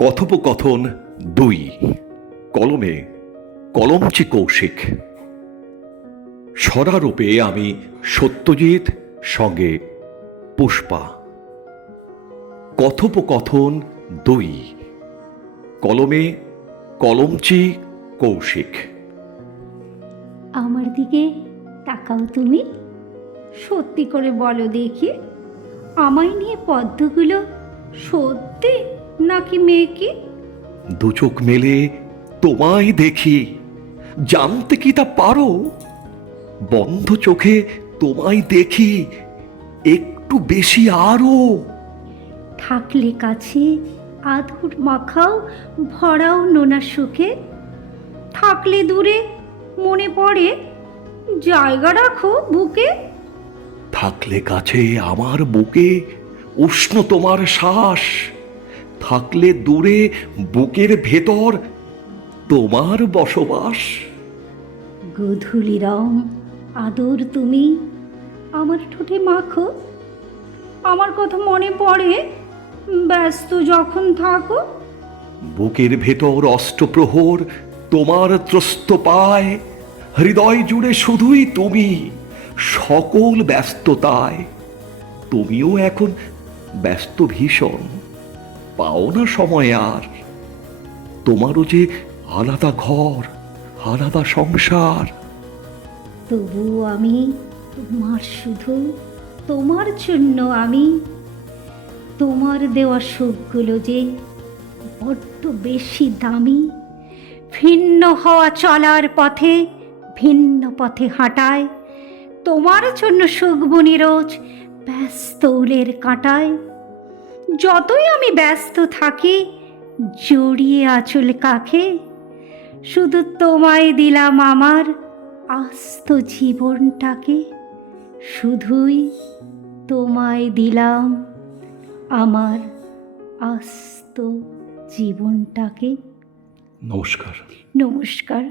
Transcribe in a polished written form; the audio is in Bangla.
কথোপকথন ২। কলমে কলমচি কৌশিক। সরারূপে আমি সত্যজিৎ, সঙ্গে পুষ্পা। কথোপকথন ২। কলমে কলমচি কৌশিক। আমার দিকে তাকাও তুমি, সত্যি করে বলো দেখি, আমায় নিয়ে পদ্মগুলো সত্যি নাকি মেকি? দু চোখ মেলে তোমায় দেখি, জানতে কি তা পারো? বন্ধ চোখে তোমায় দেখি একটু বেশি আরো। থাকলে কাছে আধুর মাখাও, ভরাও নোনা সুখে। থাকলে দূরে মনে পড়ে, জায়গা রাখো বুকে। থাকলে কাছে আমার বুকে উষ্ণ তোমার শ্বাস, থাকলে দূরে বুকের ভেতর তোমার বসবাস। গধূলি রং আদর তুমি আমার ঠোঁটে মাখো, আমার কথা মনে পড়ে ব্যস্ত যখন থাকো। বুকের ভেতর অষ্টপ্রহর তোমার ত্রস্ত পায়, হৃদয় জুড়ে শুধুই তুমি, সকল ব্যস্ততায়। তুমিও এখন ব্যস্ত ভীষণ, পাও না সময় আর। তোমারও যে আলাদা ঘর, আলাদা সংসার। তবুও আমি তোমার, শুধু তোমার জন্য আমি। তোমার দেওয়া সুখগুলো যে বড্ড বেশি দামি। ভিন্ন হওয়া চলার পথে ভিন্ন পথে হাঁটায়, তোমার জন্য সুখ বুনি রোজ ব্যস্ত উলের কাঁটায়। যতই আমি ব্যস্ত থাকি জড়িয়ে আঁচল কাখে, শুধু তোমায় দিলাম আমার আস্ত জীবনটাকে। শুধুই তোমায় দিলাম আমার আস্ত জীবনটাকে। নমস্কার। নমস্কার।